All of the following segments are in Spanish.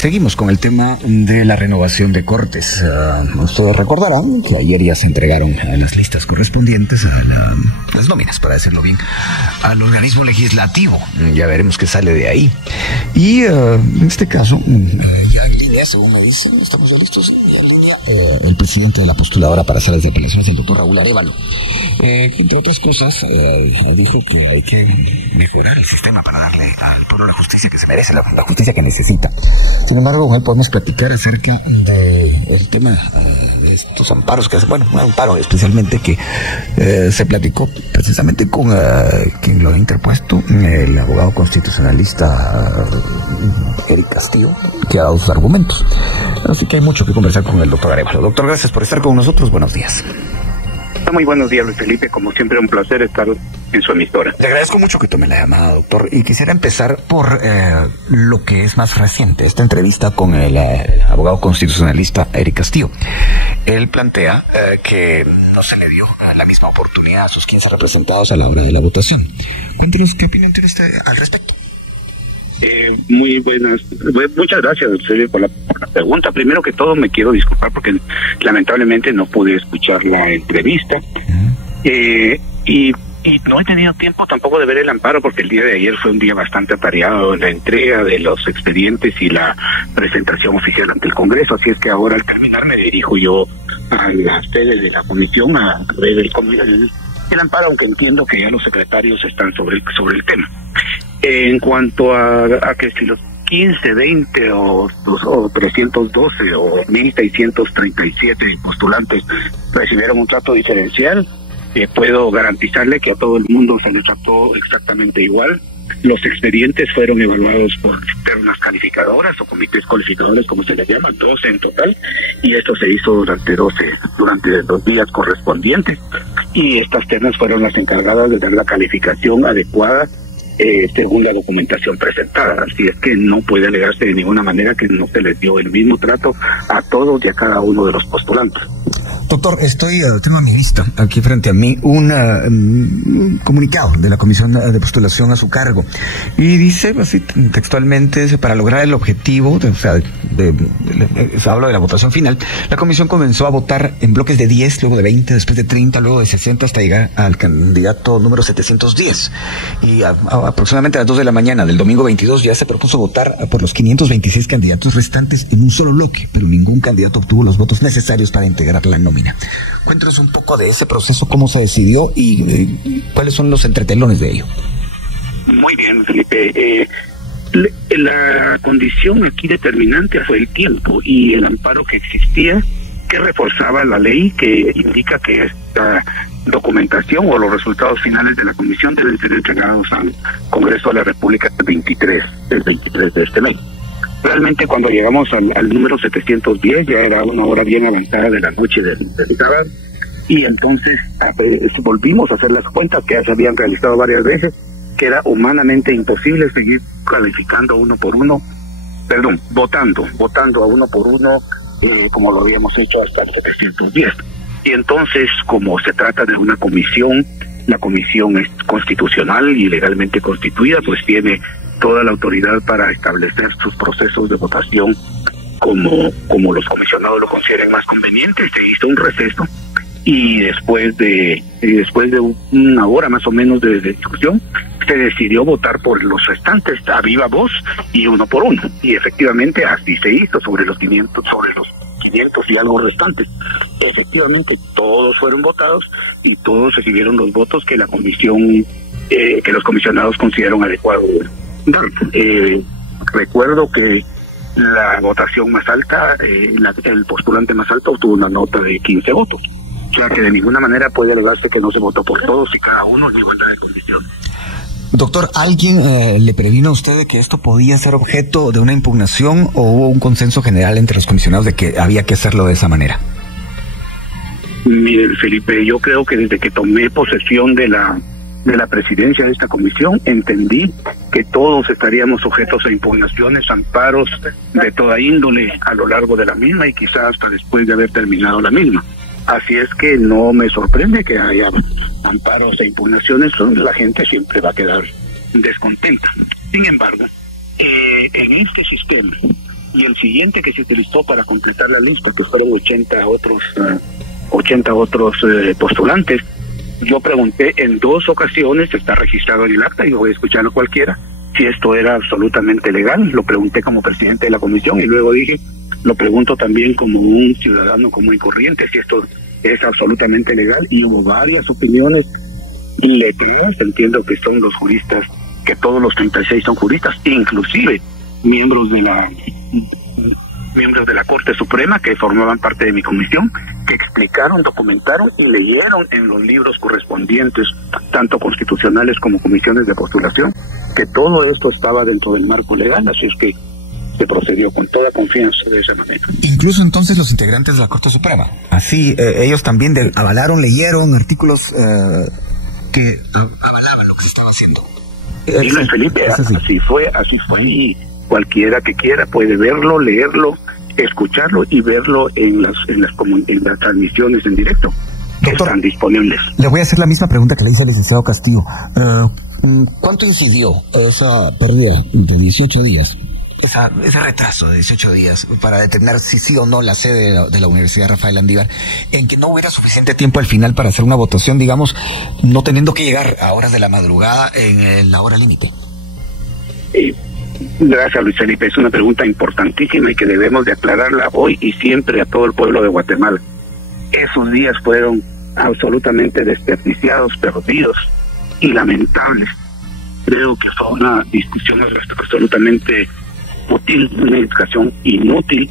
Seguimos con el tema de la renovación de cortes. Ustedes recordarán que ayer ya se entregaron las listas correspondientes a las nóminas, para decirlo bien, al organismo legislativo. Ya veremos qué sale de ahí. Y en este caso, ya en línea, según me dicen, estamos ya listos, ya en línea, el presidente de la postuladora para salas de apelaciones, el doctor Raúl Arévalo. Entre otras cosas, dice que hay que mejorar el sistema para darle al pueblo la justicia que se merece, la justicia que necesita. Sin embargo, con él podemos platicar acerca del tema de estos amparos que hace, bueno, un amparo especialmente que se platicó precisamente con quien lo ha interpuesto, el abogado constitucionalista Eric Castillo, que ha dado sus argumentos. Así que hay mucho que conversar con el doctor Arévalo. Doctor, gracias por estar con nosotros. Buenos días. Muy buenos días, Luis Felipe. Como siempre, un placer estar en su emisora. Le agradezco mucho que tome la llamada, doctor. Y quisiera empezar por lo que es más reciente, esta entrevista con el abogado constitucionalista Eric Castillo. Él plantea que no se le dio la misma oportunidad a sus 15 representados a la hora de la votación. Cuéntenos qué opinión tiene usted al respecto. Muy buenas. Muchas gracias, Luis, por la pregunta. Primero que todo, me quiero disculpar porque lamentablemente no pude escuchar la entrevista. Y no he tenido tiempo tampoco de ver el amparo porque el día de ayer fue un día bastante atareado en la entrega de los expedientes y la presentación oficial ante el Congreso. Así es que ahora, al terminar, me dirijo yo a la sede de la comisión a ver el amparo, aunque entiendo que ya los secretarios están sobre el tema. En cuanto a que si los 15, 20 o 312 o 1,637 postulantes recibieron un trato diferencial, puedo garantizarle que a todo el mundo se le trató exactamente igual. Los expedientes fueron evaluados por ternas calificadoras o comités calificadores, como se les llama, 12 en total, y esto se hizo durante los días correspondientes, y estas ternas fueron las encargadas de dar la calificación adecuada según la documentación presentada. Así es que no puede alegarse de ninguna manera que no se les dio el mismo trato a todos y a cada uno de los postulantes. Doctor, tengo a mi vista, aquí frente a mí, un comunicado de la Comisión de Postulación a su cargo. Y dice, así textualmente, para lograr el objetivo, hablo de la votación final, la Comisión comenzó a votar en bloques de 10, luego de 20, después de 30, luego de 60, hasta llegar al candidato número 710. Y aproximadamente a las 2 de la mañana del domingo 22 ya se propuso votar por los 526 candidatos restantes en un solo bloque, pero ningún candidato obtuvo los votos necesarios para integrar la nómina. Cuéntanos un poco de ese proceso, cómo se decidió y cuáles son los entretelones de ello. Muy bien, Felipe. La condición aquí determinante fue el tiempo y el amparo que existía, que reforzaba la ley que indica que esta documentación o los resultados finales de la comisión deben ser entregados al Congreso de la República el 23 de este mes. Realmente cuando llegamos al número 710 ya era una hora bien avanzada de la noche del sábado, y entonces volvimos a hacer las cuentas que ya se habían realizado varias veces, que era humanamente imposible seguir calificando votando a uno por uno como lo habíamos hecho hasta el 710. Y entonces, como se trata de una comisión, la comisión es constitucional y legalmente constituida, pues tiene toda la autoridad para establecer sus procesos de votación como los comisionados lo consideren más conveniente. Se hizo un receso y después de una hora más o menos de discusión se decidió votar por los restantes a viva voz y uno por uno, y efectivamente así se hizo sobre los 500 y algo restantes. Efectivamente todos fueron votados y todos recibieron los votos que la comisión que los comisionados consideraron adecuados. Recuerdo que la votación más alta, el postulante más alto obtuvo una nota de 15 votos. O sea que de ninguna manera puede alegarse que no se votó por todos y cada uno en igualdad de condiciones. Doctor, ¿alguien le previno a usted de que esto podía ser objeto de una impugnación o hubo un consenso general entre los comisionados de que había que hacerlo de esa manera? Mire, Felipe, yo creo que desde que tomé posesión de la presidencia de esta comisión, entendí que todos estaríamos sujetos a impugnaciones, amparos de toda índole a lo largo de la misma y quizás hasta después de haber terminado la misma. Así es que no me sorprende que haya amparos e impugnaciones donde la gente siempre va a quedar descontenta. Sin embargo, en este sistema y el siguiente que se utilizó para completar la lista, que fueron 80 otros postulantes. Yo pregunté en 2 ocasiones, está registrado en el acta y lo voy a escuchar a cualquiera, si esto era absolutamente legal. Lo pregunté como presidente de la comisión y luego dije, lo pregunto también como un ciudadano común y corriente, si esto es absolutamente legal, y hubo varias opiniones letradas. Entiendo que son los juristas, que todos los 36 son juristas, inclusive miembros de la Corte Suprema que formaban parte de mi comisión, que explicaron, documentaron y leyeron en los libros correspondientes, tanto constitucionales como comisiones de postulación, que todo esto estaba dentro del marco legal. Así es que se procedió con toda confianza de esa manera. Incluso entonces los integrantes de la Corte Suprema, así ellos también avalaron, leyeron artículos que avalaban lo que se estaba haciendo. Y Luis Felipe, así fue, y cualquiera que quiera puede verlo, leerlo, escucharlo y verlo en las transmisiones en directo, que doctor, están disponibles. Le voy a hacer la misma pregunta que le hice al licenciado Castillo. ¿Cuánto incidió esa pérdida de 18 días? Ese retraso de 18 días para determinar si sí o no la sede de la Universidad Rafael Andívar, en que no hubiera suficiente tiempo al final para hacer una votación, digamos, no teniendo que llegar a horas de la madrugada en la hora límite. Gracias, Luis Felipe. Es una pregunta importantísima y que debemos de aclararla hoy y siempre a todo el pueblo de Guatemala. Esos días fueron absolutamente desperdiciados, perdidos y lamentables. Creo que fue una discusión absolutamente útil, una discusión inútil,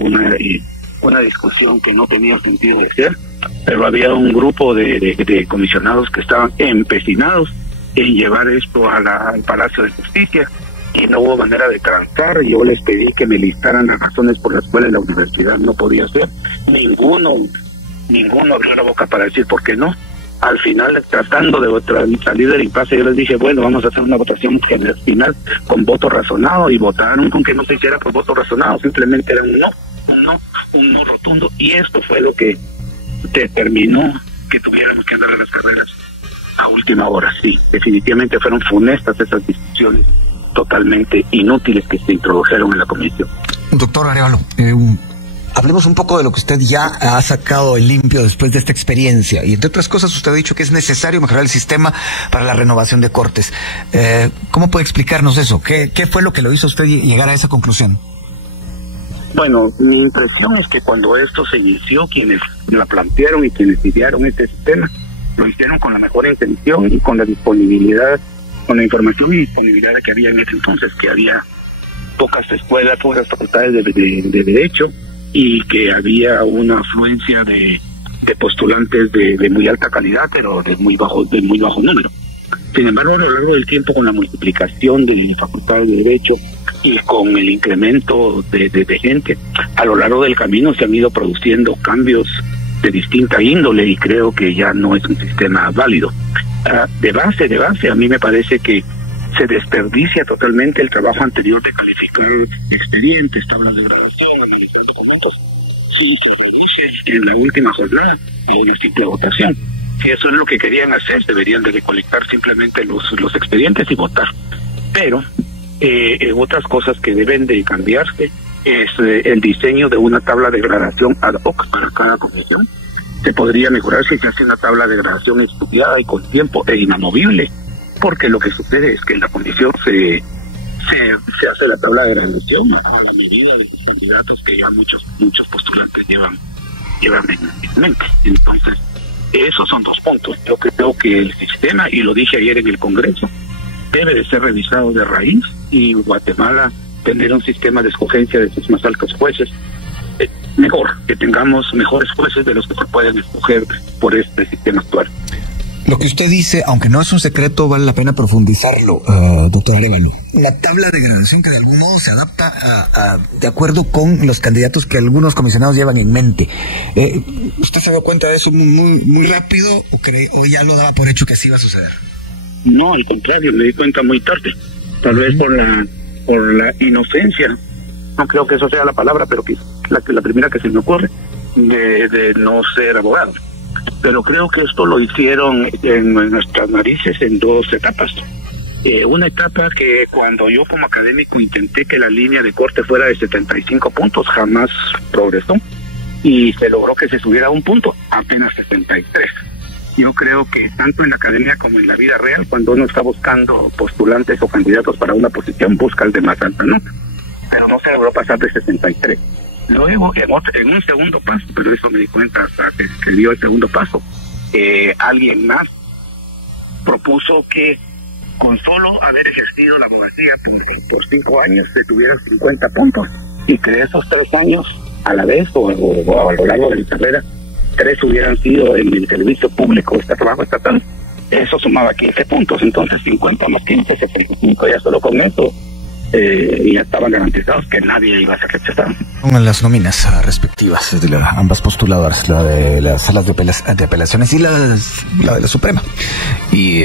una discusión que no tenía sentido de ser, pero había un grupo de comisionados que estaban empecinados en llevar esto al Palacio de Justicia y no hubo manera de transar. Yo les pedí que me listaran las razones por las cuales la universidad no podía hacer. Ninguno abrió la boca para decir por qué no. Al final, tratando de salir del impasse, yo les dije, bueno, vamos a hacer una votación final con voto razonado, y votaron con que no se hiciera por voto razonado, simplemente era un no rotundo, y esto fue lo que determinó que tuviéramos que andar a las carreras a última hora. Sí, definitivamente fueron funestas esas discusiones totalmente inútiles que se introdujeron en la comisión. Doctor Arévalo, hablemos un poco de lo que usted ya ha sacado en limpio después de esta experiencia. Y entre otras cosas, usted ha dicho que es necesario mejorar el sistema para la renovación de cortes. ¿Cómo puede explicarnos eso? ¿Qué fue lo que lo hizo usted llegar a esa conclusión? Bueno, mi impresión es que cuando esto se inició, quienes la plantearon y quienes idearon este sistema, lo hicieron con la mejor intención y con la disponibilidad, con la información y disponibilidad que había en ese entonces, que había pocas escuelas, pocas facultades de derecho, y que había una afluencia de postulantes de muy alta calidad, pero de muy bajo número. Sin embargo, a lo largo del tiempo, con la multiplicación de facultades de derecho y con el incremento de gente, a lo largo del camino se han ido produciendo cambios de distinta índole, y creo que ya no es un sistema válido. De base, a mí me parece que se desperdicia totalmente el trabajo anterior de calificar expedientes, tablas de graduación, analizar documentos, y se produce en la última jornada el tipo de votación. Si eso es lo que querían hacer, deberían de recolectar simplemente los expedientes y votar. Pero otras cosas que deben de cambiarse es el diseño de una tabla de gradación ad hoc para cada comisión. Se podría mejorar si se hace una tabla de gradación estudiada y con tiempo e inamovible, porque lo que sucede es que en la comisión se hace la tabla de gradación a la medida de los candidatos que ya muchos postulantes llevan en mente. Entonces, esos son 2 puntos. Yo creo que el sistema, y lo dije ayer en el Congreso, debe de ser revisado de raíz, y Guatemala tener un sistema de escogencia de sus más altos jueces. Mejor, que tengamos mejores jueces de los que se pueden escoger por este sistema actual. Lo que usted dice, aunque no es un secreto, vale la pena profundizarlo, doctor Arévalo. La tabla de gradación que de algún modo se adapta de acuerdo con los candidatos que algunos comisionados llevan en mente. ¿Usted se dio cuenta de eso muy rápido o ya lo daba por hecho que así iba a suceder? No, al contrario, me di cuenta muy tarde. Tal vez por la inocencia, no creo que eso sea la palabra, pero que la primera que se me ocurre, de no ser abogado. Pero creo que esto lo hicieron en nuestras narices en 2 etapas. Una etapa que cuando yo como académico intenté que la línea de corte fuera de 75 puntos, jamás progresó, y se logró que se subiera a un punto, apenas 63. Yo creo que tanto en la academia como en la vida real, cuando uno está buscando postulantes o candidatos para una posición, busca el de más alta nota, pero no se logró pasar de 63. Luego, en un segundo paso, pero eso me di cuenta hasta que dio el segundo paso, alguien más propuso que con solo haber ejercido la abogacía por 5 años se tuvieran 50 puntos, y que de esos 3 años a la vez o a lo largo de mi carrera, 3 hubieran sido en el servicio público, este trabajo estatal, eso sumaba 15 puntos, entonces 50 más 15, 75, ya solo con eso ya estaban garantizados que nadie iba a ser rechazado. Con las nóminas respectivas de ambas postuladoras, la de las salas de apelaciones y la de la Suprema. Y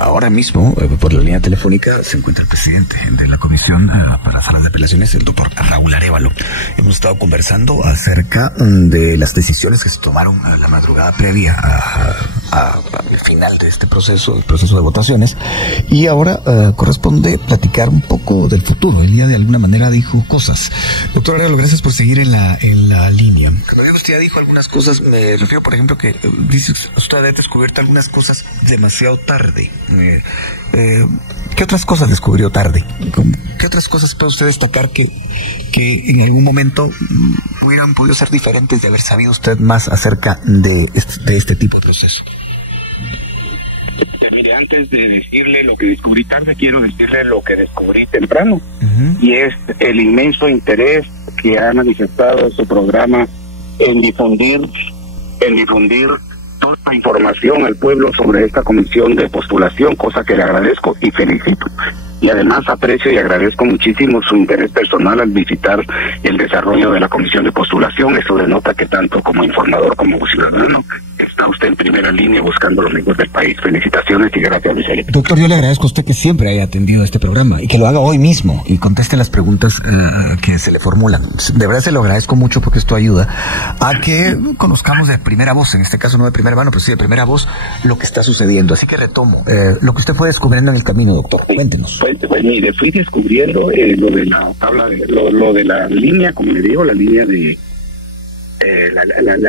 ahora mismo, por la línea telefónica, se encuentra el presidente de la Comisión para las salas de apelaciones, el doctor Raúl Arévalo. Hemos estado conversando acerca de las decisiones que se tomaron a la madrugada previa al final de este proceso, el proceso de votaciones, y ahora corresponde platicar un poco del futuro. Él ya de alguna manera dijo cosas. Doctor Arévalo, gracias por seguir en la línea. Cuando digo usted ya dijo algunas cosas, me refiero, por ejemplo, que dice usted haber descubierto algunas cosas demasiado tarde. ¿Qué otras cosas descubrió tarde? ¿Qué otras cosas puede usted destacar que en algún momento hubieran podido ser diferentes de haber sabido usted más acerca de este tipo de proceso? Mire, antes de decirle lo que descubrí tarde, quiero decirle lo que descubrí temprano, y es el inmenso interés que ha manifestado su programa en difundir toda la información al pueblo sobre esta comisión de postulación, cosa que le agradezco y felicito. Y además aprecio y agradezco muchísimo su interés personal al visitar el desarrollo de la comisión de postulación. Eso denota que tanto como informador como ciudadano está usted en primera línea buscando lo mejor del país. Felicitaciones y gracias, Michelle. Doctor, yo le agradezco a usted que siempre haya atendido este programa y que lo haga hoy mismo y conteste las preguntas que se le formulan. De verdad se lo agradezco mucho porque esto ayuda a que conozcamos de primera voz, en este caso no de primera mano, pero sí de primera voz, lo que está sucediendo. Así que retomo lo que usted fue descubriendo en el camino, doctor. Cuéntenos. Pues mire, fui descubriendo lo de la tabla, lo de la línea, como le digo, la línea de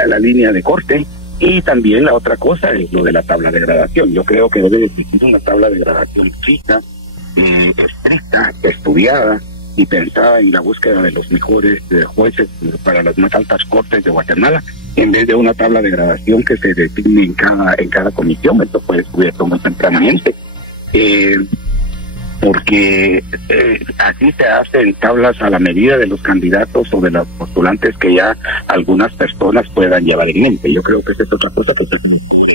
la línea de corte, y también la otra cosa es lo de la tabla de gradación. Yo creo que debe de existir una tabla de gradación fija, estricta, estudiada y pensada en la búsqueda de los mejores jueces para las más altas cortes de Guatemala, en vez de una tabla de gradación que se define en cada comisión. Esto fue descubierto muy tempranamente. Porque así se hacen tablas a la medida de los candidatos o de los postulantes que ya algunas personas puedan llevar en mente. Yo creo que esa es otra cosa que se descubre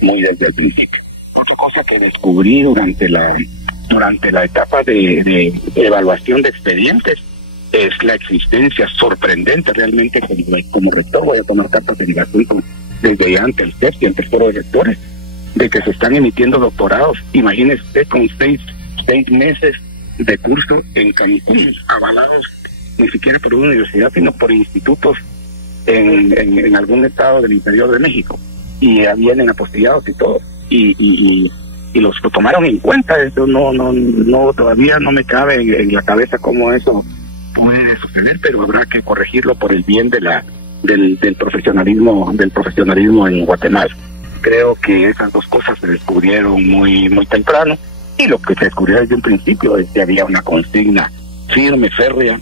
muy desde el principio. Otra cosa que descubrí durante la etapa de evaluación de expedientes es la existencia sorprendente realmente. Como rector voy a tomar cartas de negación desde ya ante el CEP y ante el foro de rectores, de que se están emitiendo doctorados. Imagínese usted con 6 meses de curso en Cancún, avalados ni siquiera por una universidad, sino por institutos en algún estado del interior de México, y vienen apostillados y todo, y los tomaron en cuenta. Eso no todavía no me cabe en la cabeza cómo eso puede suceder, pero habrá que corregirlo por el bien del profesionalismo en Guatemala. Creo que esas dos cosas se descubrieron muy temprano. Y lo que se descubrió desde un principio es que había una consigna firme, férrea,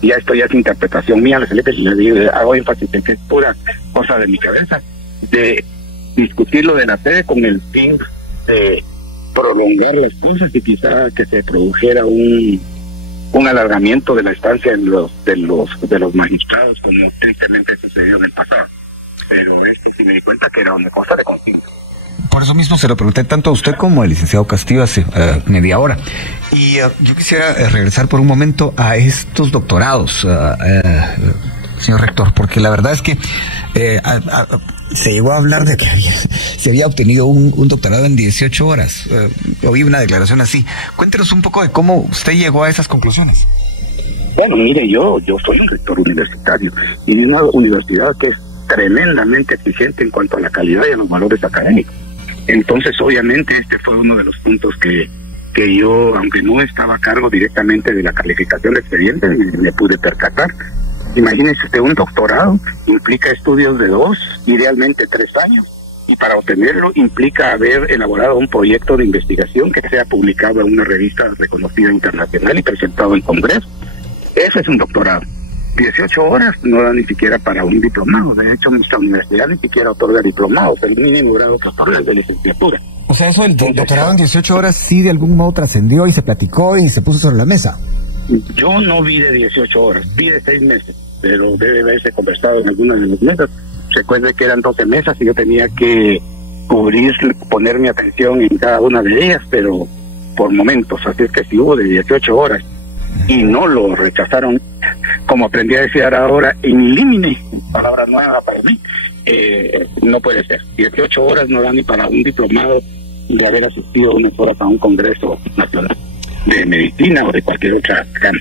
ya esto ya es interpretación mía, le hago énfasis en que es pura cosa de mi cabeza, de discutir lo de la sede con el fin de prolongar las cosas y quizá que se produjera un alargamiento de la estancia de los magistrados, como tristemente sucedió en el pasado. Pero esto sí me di cuenta que era una cosa de consigna. Por eso mismo se lo pregunté tanto a usted como al licenciado Castillo hace media hora. Y yo quisiera regresar por un momento a estos doctorados, señor rector, porque la verdad es que se llegó a hablar de que se había obtenido un doctorado en 18 horas. Oí una declaración así. Cuéntenos un poco de cómo usted llegó a esas conclusiones. Bueno, mire, yo soy un rector universitario y de una universidad que es tremendamente exigente en cuanto a la calidad y a los valores académicos. Entonces, obviamente, este fue uno de los puntos que yo, aunque no estaba a cargo directamente de la calificación de expediente, me pude percatar. Imagínense usted, un doctorado implica estudios de 2, idealmente 3 años, y para obtenerlo implica haber elaborado un proyecto de investigación que sea publicado en una revista reconocida internacional y presentado en Congreso. Ese es un doctorado. 18 horas no da ni siquiera para un diplomado. De hecho, nuestra universidad ni siquiera otorga diplomados. El mínimo grado que otorga es de licenciatura. O sea, eso, el doctorado en 18 horas sí de algún modo trascendió y se platicó y se puso sobre la mesa. Yo no vi de 18 horas, vi de 6 meses, pero debe haberse conversado en algunas de las mesas. Recuerde que eran 12 mesas y yo tenía que poner mi atención en cada una de ellas, pero por momentos. Así es que si hubo de 18 horas y no lo rechazaron, como aprendí a decir ahora, in limine, palabra nueva para mí, no puede ser. 18 horas no dan ni para un diplomado de haber asistido unas horas a un congreso nacional de medicina o de cualquier otra rama.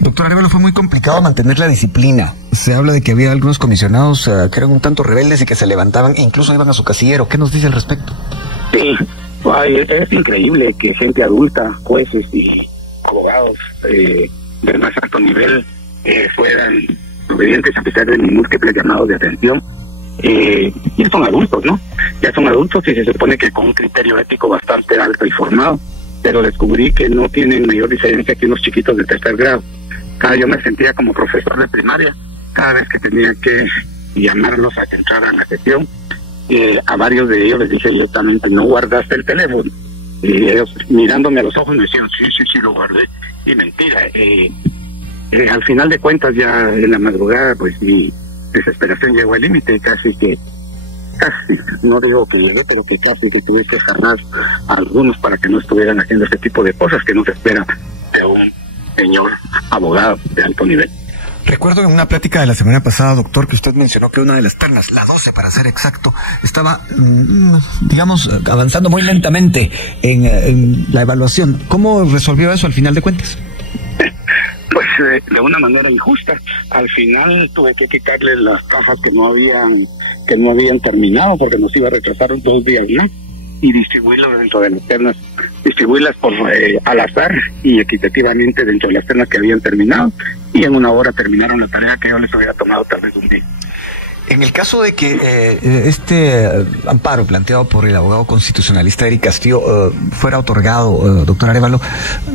Doctor Arévalo, fue muy complicado mantener la disciplina. Se habla de que había algunos comisionados que eran un tanto rebeldes y que se levantaban e incluso iban a su casillero. ¿Qué nos dice al respecto? Sí, es increíble que gente adulta, jueces y abogados del más alto nivel fueran obedientes a pesar de mis múltiples llamados de atención. Ya son adultos, ¿no? Ya son adultos y se supone que con un criterio ético bastante alto y formado, pero descubrí que no tienen mayor diferencia que unos chiquitos de 3er grado. Yo me sentía como profesor de primaria cada vez que tenía que llamarlos a que entraran a la sesión. A varios de ellos les dije directamente, no guardaste el teléfono. Y ellos mirándome a los ojos me decían, sí lo guardé. Y mentira. Al final de cuentas, ya en la madrugada, pues mi desesperación llegó al límite y casi, no digo que llegué, pero que casi que tuve que jarrar a algunos para que no estuvieran haciendo este tipo de cosas que no se espera de un señor abogado de alto nivel. Recuerdo en una plática de la semana pasada, doctor, que usted mencionó que una de las ternas, la 12 para ser exacto, estaba, digamos, avanzando muy lentamente en la evaluación. ¿Cómo resolvió eso al final de cuentas? Pues de una manera injusta. Al final tuve que quitarle las cajas que no habían terminado porque nos iba a retrasar 2 días más y distribuirlas dentro de las ternas, distribuirlas por al azar y equitativamente dentro de las ternas que habían terminado, y en 1 hora terminaron la tarea que yo les hubiera tomado tal vez un día. En el caso de que este amparo planteado por el abogado constitucionalista Eric Castillo fuera otorgado, doctor Arévalo,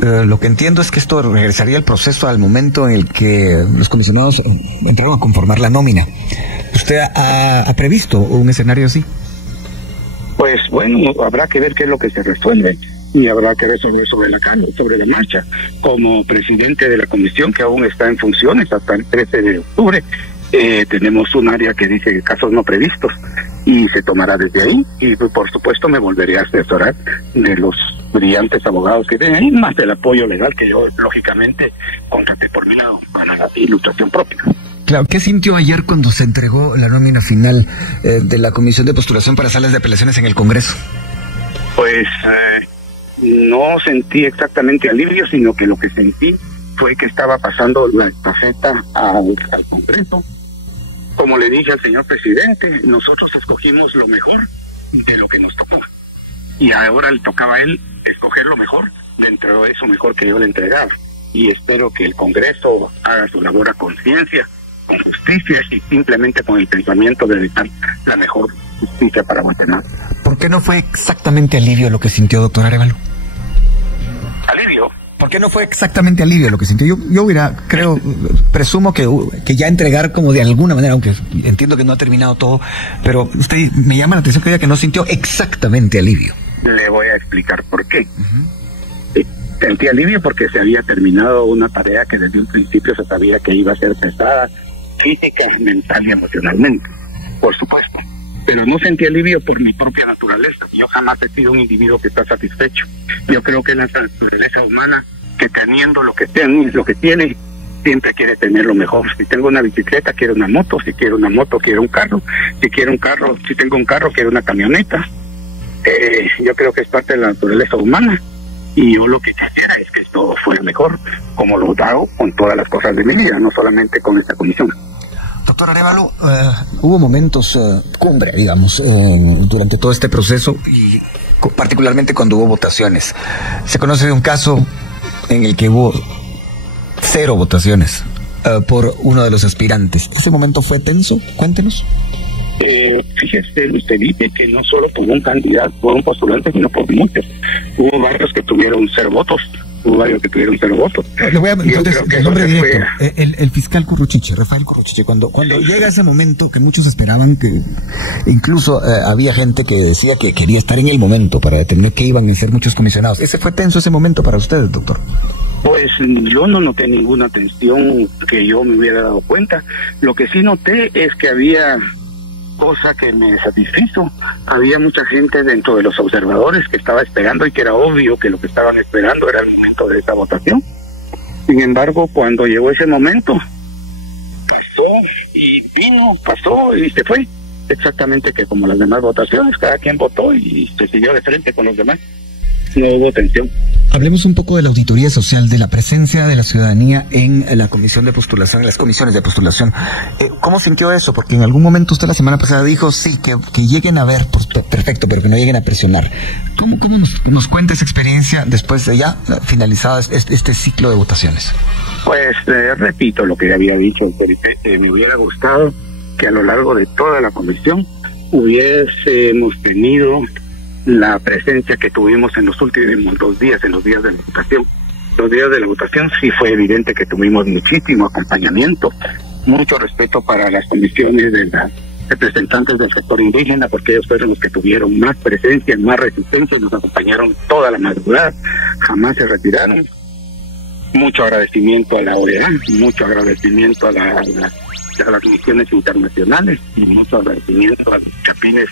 lo que entiendo es que esto regresaría al proceso al momento en el que los comisionados entraron a conformar la nómina. ¿Usted ha previsto un escenario así? Pues bueno, habrá que ver qué es lo que se resuelve y habrá que resolver sobre la marcha. Como presidente de la comisión, que aún está en funciones hasta el 13 de octubre, tenemos un área que dice casos no previstos y se tomará desde ahí, y por supuesto me volveré a asesorar de los brillantes abogados que tienen ahí, más del apoyo legal que yo lógicamente contraté por mi lado para la ilustración propia. Claro, ¿qué sintió ayer cuando se entregó la nómina final de la Comisión de Postulación para Salas de Apelaciones en el Congreso? Pues no sentí exactamente alivio, sino que lo que sentí fue que estaba pasando la estafeta al Congreso. Como le dije al señor presidente, nosotros escogimos lo mejor de lo que nos tocaba. Y ahora le tocaba a él escoger lo mejor dentro de eso mejor que yo le entregaba. Y espero que el Congreso haga su labor a conciencia, con justicia y simplemente con el pensamiento de evitar la mejor justicia para Guatemala. ¿Por qué no fue exactamente alivio lo que sintió, doctor Arévalo? ¿Alivio? ¿Por qué no fue exactamente alivio lo que sintió? Yo hubiera, presumo que ya entregar como de alguna manera, aunque entiendo que no ha terminado todo, pero usted me llama la atención que diga que no sintió exactamente alivio. Le voy a explicar por qué. Sentí alivio porque se había terminado una tarea que desde un principio se sabía que iba a ser pesada, física, mental y emocionalmente, por supuesto. Pero no sentí alivio por mi propia naturaleza. Yo jamás he sido un individuo que está satisfecho. Yo creo que la naturaleza humana, que teniendo lo que tiene, siempre quiere tener lo mejor. Si tengo una bicicleta, quiero una moto. Si quiero una moto, quiero un carro. Si tengo un carro, quiero una camioneta. Yo creo que es parte de la naturaleza humana. Y yo lo que quisiera es que todo fuera mejor, como lo hago con todas las cosas de mi vida, no solamente con esta comisión. Doctor Arévalo, hubo momentos cumbre, digamos, durante todo este proceso y particularmente cuando hubo votaciones. Se conoce de un caso en el que hubo 0 votaciones por uno de los aspirantes. ¿Ese momento fue tenso? Cuéntenos. Fíjese usted, dice que no solo por un candidato, por un postulante, sino por muchos. Hubo varios que tuvieron 0 votos. Le voy a entonces, el nombre directo, el fiscal Corruchiche, Rafael Corruchiche, cuando llega ese momento que muchos esperaban, que incluso había gente que decía que quería estar en el momento para determinar que iban a ser muchos comisionados. ¿Ese fue tenso ese momento para ustedes, doctor? Pues yo no noté ninguna tensión que yo me hubiera dado cuenta. Lo que sí noté es que había cosa que me satisfizo. Había mucha gente dentro de los observadores que estaba esperando y que era obvio que lo que estaban esperando era el momento de esa votación. Sin embargo, cuando llegó ese momento, pasó y se fue. Exactamente que como las demás votaciones, cada quien votó y se siguió de frente con los demás. No hubo tensión. Hablemos un poco de la auditoría social, de la presencia de la ciudadanía en la comisión de postulación, en las comisiones de postulación. ¿Cómo sintió eso? Porque en algún momento usted la semana pasada dijo, sí, que lleguen a ver, pues, perfecto, pero que no lleguen a presionar. ¿Cómo nos cuenta esa experiencia después de ya finalizada este ciclo de votaciones? Pues repito lo que ya había dicho, me hubiera gustado que a lo largo de toda la comisión hubiésemos tenido la presencia que tuvimos en los últimos 2 días, en los días de la votación. Los días de la votación sí fue evidente que tuvimos muchísimo acompañamiento, mucho respeto para las comisiones de las representantes del sector indígena, porque ellos fueron los que tuvieron más presencia, más resistencia y nos acompañaron toda la madrugada, jamás se retiraron. Mucho agradecimiento a la OEA, mucho agradecimiento a las comisiones internacionales y mucho agradecimiento a los chapines,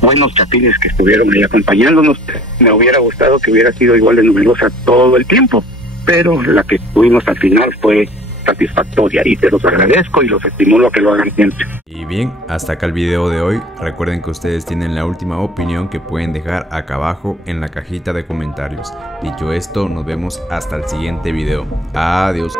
buenos chapines que estuvieron ahí acompañándonos. Me hubiera gustado que hubiera sido igual de numerosa todo el tiempo, pero la que tuvimos al final fue satisfactoria y te los agradezco y los estimulo a que lo hagan siempre. Y bien, hasta acá el video de hoy. Recuerden que ustedes tienen la última opinión que pueden dejar acá abajo en la cajita de comentarios. Dicho esto, nos vemos hasta el siguiente video. Adiós.